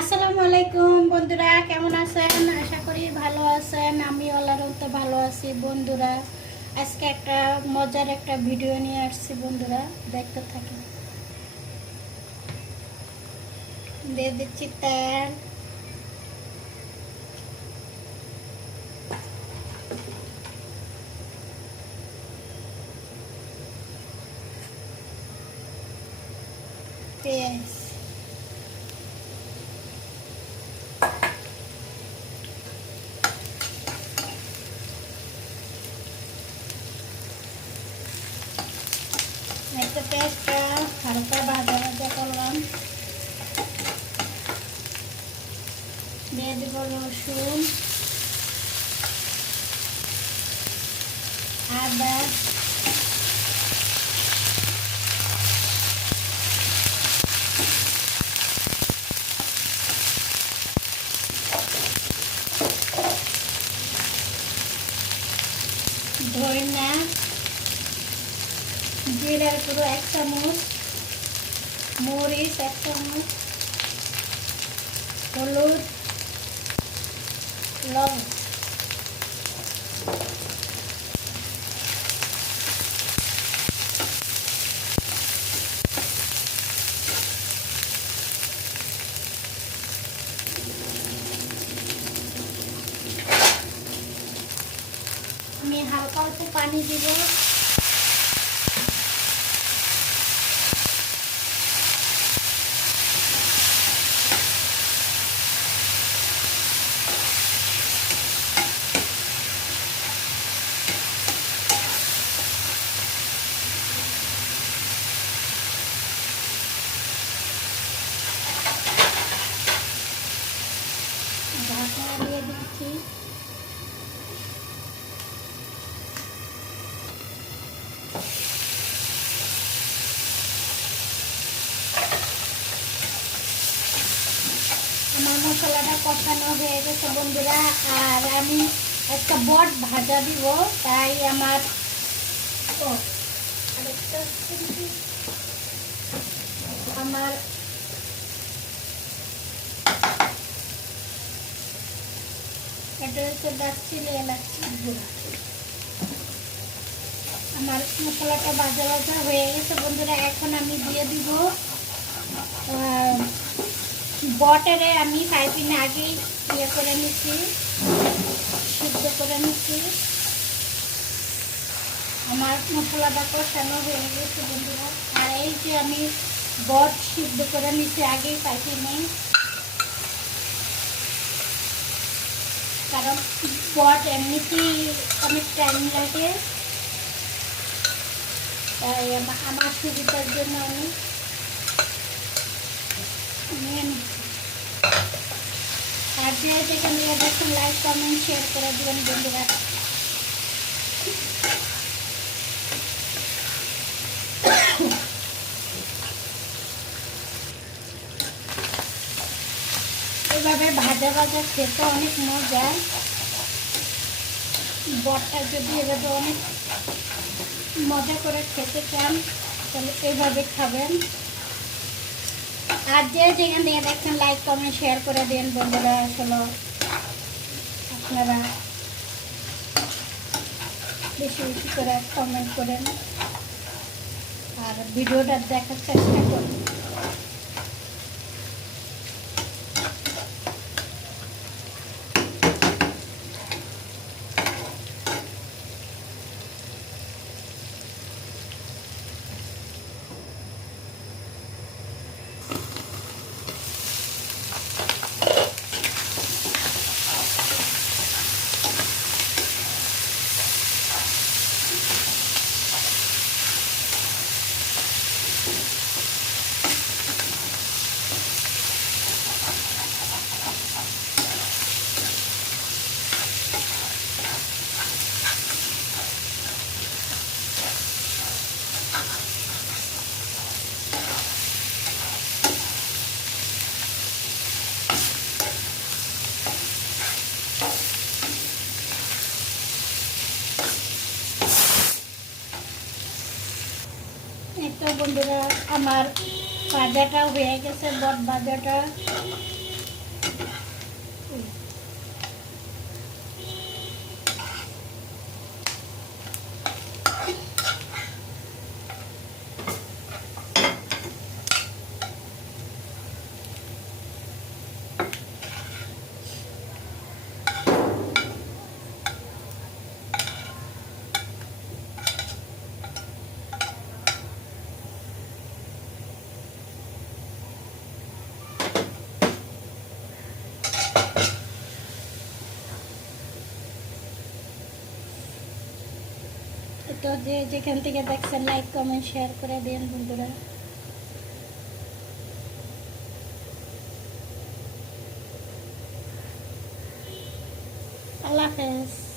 আসসালামু আলাইকুম বন্ধুরা, কেমন আছেন? আশা করি ভালো আছেন। আমি আল্লাহর তো ভালো আছি বন্ধুরা। আজকে একটা মজার একটা ভিডিও নিয়ে আসছি বন্ধুরা, দেখতে থাকেন। দিয়ে দিচ্ছি তেল, পেঁয়াজ, একটা পেঁয়াজটা হালকা ভাজা ভাজা করলাম। দিয়ে দেব রসুন, আদা, ধনিয়া, জিরার গুঁড়ো 1 চামচ, মরিচ 1 চামচ, হলুদ, লবণ। আমি হালকা অল্প পানি দিব। ঢাকনা দিয়ে দিচ্ছি। আমার মশলাটা কষানো হয়ে গেছে বন্ধুরা, আর আমি একটা বট ভাজা দিব, তাই আমার আমার এটা হচ্ছে দারচিনি এলাচি গুঁড়া। আমার মশলাটা ভাজা ভাজা হয়ে গেছে বন্ধুরা। এখন আমি দিয়ে দিব বটারে, আমি পাইপিনে আগেই ইয়ে করে নিচ্ছি, সিদ্ধ করে নিচ্ছি। আমার মশলাটা কষানো হয়ে গেছে বন্ধুরা। আর এই যে আমি বট সিদ্ধ করে নিচ্ছি আগেই পাইপিনে, কারণ বট এমনিতেই অনেক টাইম লাগে, তাই আমার সুবিধার জন্য আমি নিয়ে নিচ্ছি। আর যে যেখানে দেখুন লাইক কমেন্ট শেয়ার করে দেবেন বন্ধুরা। এভাবে ভাজা ভাজা খেতে অনেক মজা। বটটা যদি এভাবে অনেক মজা করে খেতে চান তাহলে এইভাবে খাবেন। আর যে যেখান থেকে দেখছেন লাইক কমেন্ট শেয়ার করে দেন বন্ধুরা। আসলে আপনারা বেশি বেশি করে কমেন্ট করেন আর ভিডিওটা দেখার চেষ্টা করুন। তো বন্ধুরা আমার ভাজাটা হয়ে গেছে, বট ভাজাটা। তো যে যেখান থেকে দেখছেন লাইক কমেন্ট শেয়ার করে দিন বন্ধুরা। আল্লাহ হাফেজ।